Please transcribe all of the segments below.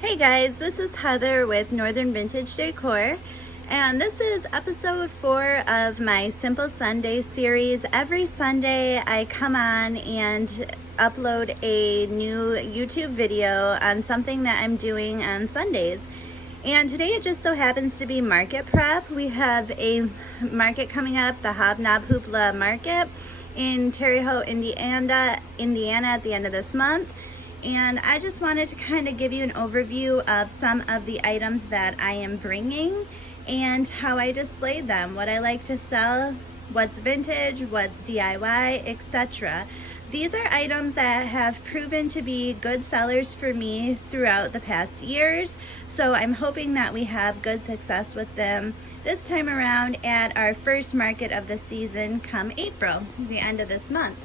Hey guys, this is Heather with Northern Vintage Decor, and this is episode 4 of my Simple Sunday series. Every Sunday I come on and upload a new YouTube video on something that I'm doing on Sundays. And today it just so happens to be market prep. We have a market coming up, the Hobnob Hoopla Market in Terre Haute, Indiana at the end of this month. And I just wanted to kind of give you an overview of some of the items that I am bringing and how I display them, what I like to sell, what's vintage, what's DIY, etc. These are items that have proven to be good sellers for me throughout the past years, so I'm hoping that we have good success with them this time around at our first market of the season come April, the end of this month.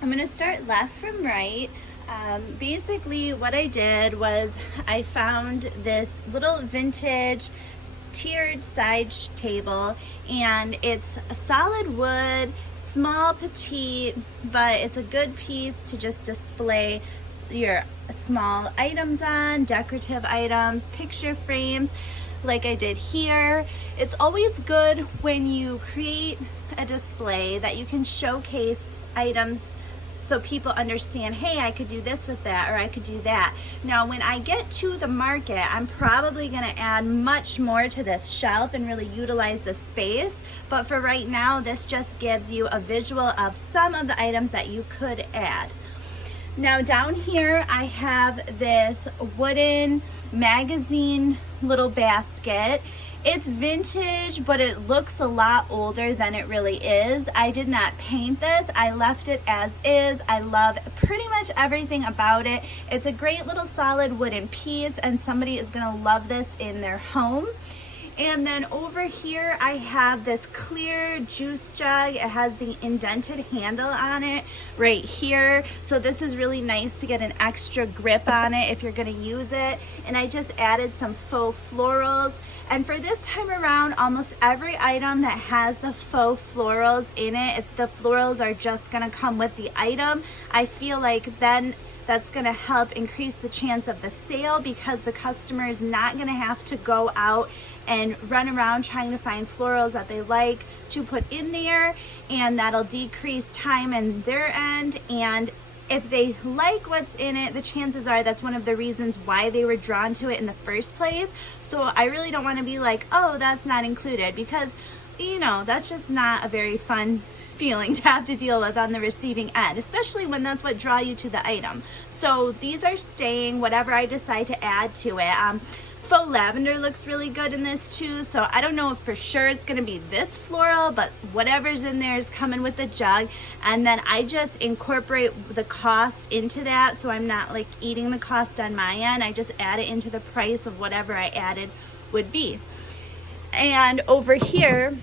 I'm going to start left from right. Basically what I did was I found this little vintage tiered side table, and it's a solid wood, small, petite, but it's a good piece to just display your small items on, decorative items, picture frames like I did here. It's always good when you create a display that you can showcase items so people understand, hey, I could do this with that, or I could do that. Now, when I get to the market, I'm probably gonna add much more to this shelf and really utilize the space. But for right now, this just gives you a visual of some of the items that you could add. Now down here, I have this wooden magazine little basket. It's vintage, but it looks a lot older than it really is. I did not paint this. I left it as is. I love pretty much everything about it. It's a great little solid wooden piece, and somebody is gonna love this in their home. And then over here, I have this clear juice jug. It has the indented handle on it right here. So this is really nice to get an extra grip on it if you're gonna use it. And I just added some faux florals. And for this time around, almost every item that has the faux florals in it, if the florals are just gonna come with the item, I feel like then that's gonna help increase the chance of the sale, because the customer is not gonna have to go out and run around trying to find florals that they like to put in there, and that'll decrease time in their end. And if they like what's in it, the chances are that's one of the reasons why they were drawn to it in the first place. So I really don't want to be like, oh, that's not included, because, you know, that's just not a very fun feeling to have to deal with on the receiving end, especially when that's what draw you to the item. So these are staying, whatever I decide to add to it. Faux lavender looks really good in this too, so I don't know if for sure it's gonna be this floral, but whatever's in there is coming with the jug. And then I just incorporate the cost into that, so I'm not like eating the cost on my end. I just add it into the price of whatever I added would be. And over here,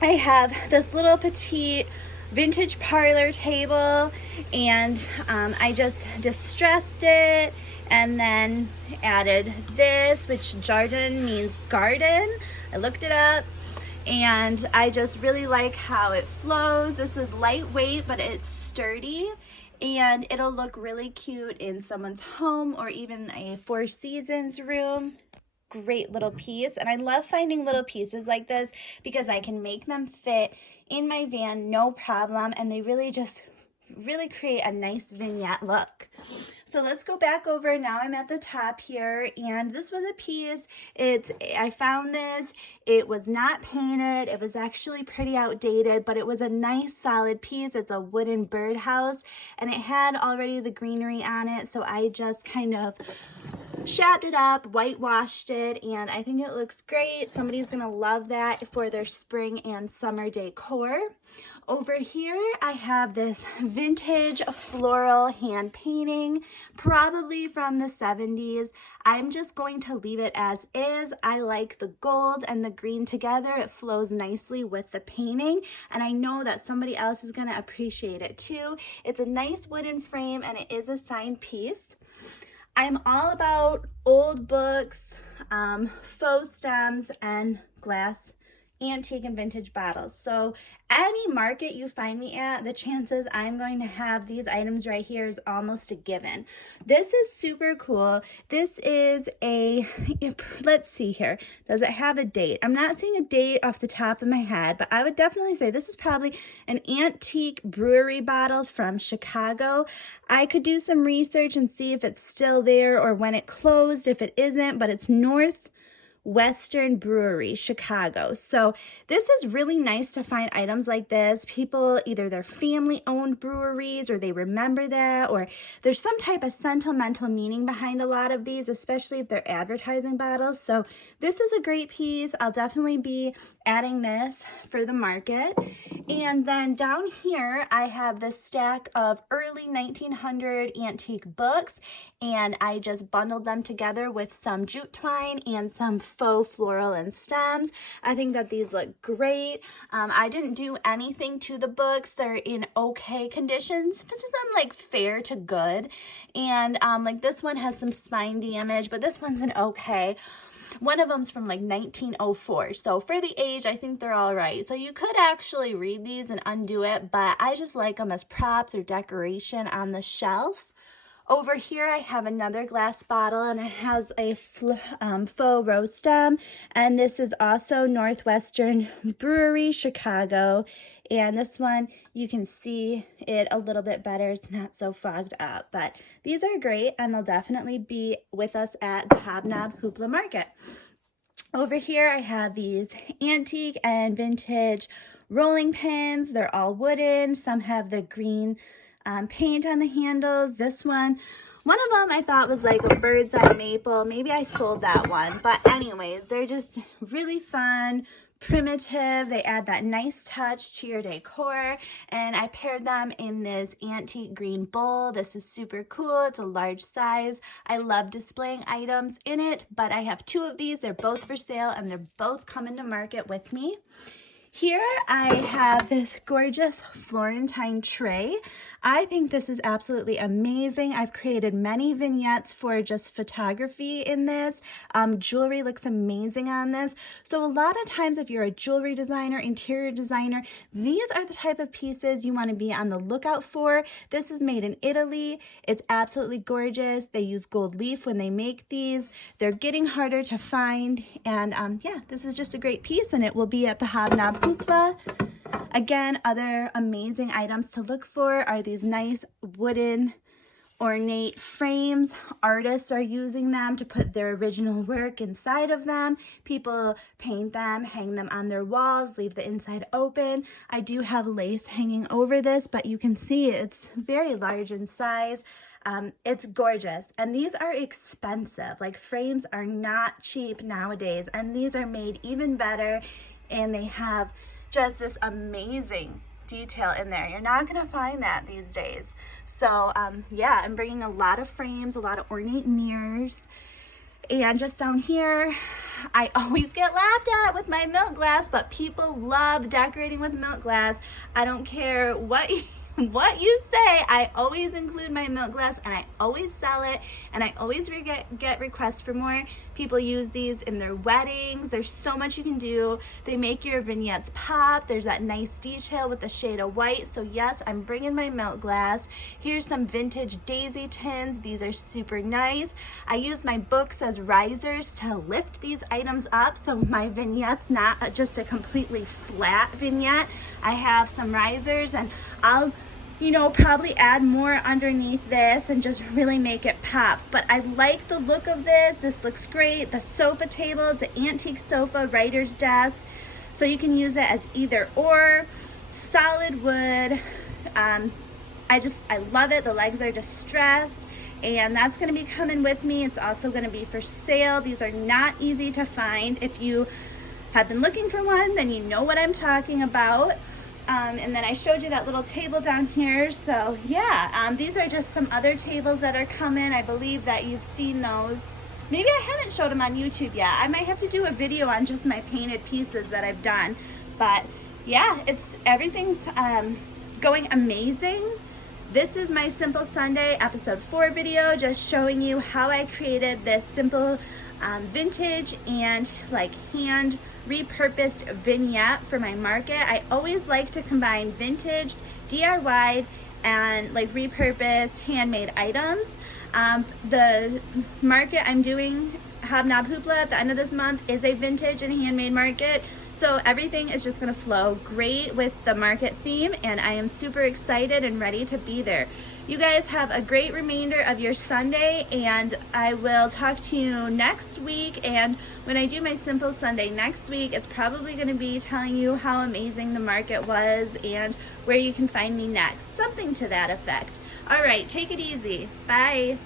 I have this little petite vintage parlor table, and I just distressed it and then added this, which Jardin means garden. I looked it up, and I just really like how it flows. This is lightweight, but it's sturdy, and it'll look really cute in someone's home or even a Four Seasons room. Great little piece. And I love finding little pieces like this because I can make them fit in my van no problem, and they really create a nice vignette look. So let's go back over. Now I'm at the top here, and this was a piece. I found this. It was not painted. It was actually pretty outdated, but it was a nice solid piece. It's a wooden birdhouse, and it had already the greenery on it, so I just kind of shabbed it up, whitewashed it, and I think it looks great. Somebody's gonna love that for their spring and summer decor. Over here, I have this vintage floral hand painting, probably from the 70s. I'm just going to leave it as is. I like the gold and the green together. It flows nicely with the painting, and I know that somebody else is going to appreciate it too. It's a nice wooden frame, and it is a signed piece. I'm all about old books, faux stems, and glass antique and vintage bottles. So any market you find me at, the chances I'm going to have these items right here is almost a given. This is super cool. This is a, let's see here, does it have a date? I'm not seeing a date off the top of my head, but I would definitely say this is probably an antique brewery bottle from Chicago. I could do some research and see if it's still there or when it closed, if it isn't, but it's Northwestern Brewery, Chicago. So this is really nice to find items like this. People, either they're family-owned breweries or they remember that, or there's some type of sentimental meaning behind a lot of these, especially if they're advertising bottles. So this is a great piece. I'll definitely be adding this for the market. And then down here, I have this stack of early 1900 antique books, and I just bundled them together with some jute twine and some faux floral and stems. I think that these look great. I didn't do anything to the books. They're in okay conditions. This is them like fair to good. And like this one has some spine damage, but this one's an okay. One of them's from like 1904. So for the age, I think they're all right. So you could actually read these and undo it, but I just like them as props or decoration on the shelf. Over here, I have another glass bottle, and it has a faux rose stem, and this is also Northwestern Brewery, Chicago, and this one, you can see it a little bit better. It's not so fogged up, but these are great, and they'll definitely be with us at the Hobnob Hoopla Market. Over here, I have these antique and vintage rolling pins. They're all wooden. Some have the green paint on the handles. This one of them I thought was like a bird's eye maple. Maybe I sold that one. But anyways, they're just really fun, primitive. They add that nice touch to your decor. And I paired them in this antique green bowl. This is super cool. It's a large size. I love displaying items in it, but I have two of these. They're both for sale, and they're both coming to market with me. Here I have this gorgeous Florentine tray. I think this is absolutely amazing. I've created many vignettes for just photography in this. Jewelry looks amazing on this. So a lot of times if you're a jewelry designer, interior designer, these are the type of pieces you want to be on the lookout for. This is made in Italy. It's absolutely gorgeous. They use gold leaf when they make these. They're getting harder to find. And yeah, this is just a great piece, and it will be at the Hobnob Hoopla. Again, other amazing items to look for are these nice wooden ornate frames. Artists are using them to put their original work inside of them. People paint them, hang them on their walls, leave the inside open. I do have lace hanging over this, but you can see it's very large in size. It's gorgeous, and these are expensive. Like, frames are not cheap nowadays, and these are made even better, and they have just this amazing detail in there. You're not gonna find that these days. So yeah, I'm bringing a lot of frames, a lot of ornate mirrors. And just down here, I always get laughed at with my milk glass, but people love decorating with milk glass. I don't care what you say, I always include my milk glass, and I always sell it, and I always get requests for more. People use these in their weddings. There's so much you can do. They make your vignettes pop. There's that nice detail with the shade of white. So yes, I'm bringing my milk glass. Here's some vintage daisy tins. These are super nice. I use my books as risers to lift these items up, so my vignette's not just a completely flat vignette. I have some risers, and I'll probably add more underneath this and just really make it pop. But I like the look of this. This looks great. The sofa table, it's an antique sofa, writer's desk. So you can use it as either or. Solid wood. I love it. The legs are distressed, and that's going to be coming with me. It's also going to be for sale. These are not easy to find. If you have been looking for one, then you know what I'm talking about. And then I showed you that little table down here. So yeah, these are just some other tables that are coming. I believe that you've seen those. Maybe I haven't showed them on YouTube yet. I might have to do a video on just my painted pieces that I've done. But yeah, everything's going amazing. This is my Simple Sunday episode 4 video, just showing you how I created this simple vintage and like hand repurposed vignette for my market. I always like to combine vintage, DIY, and like repurposed handmade items. The market I'm doing, Hobnob Hoopla, at the end of this month is a vintage and handmade market. So everything is just gonna flow great with the market theme, and I am super excited and ready to be there. You guys have a great remainder of your Sunday, and I will talk to you next week. And when I do my Simple Sunday next week, it's probably gonna be telling you how amazing the market was and where you can find me next, something to that effect. All right, take it easy. Bye.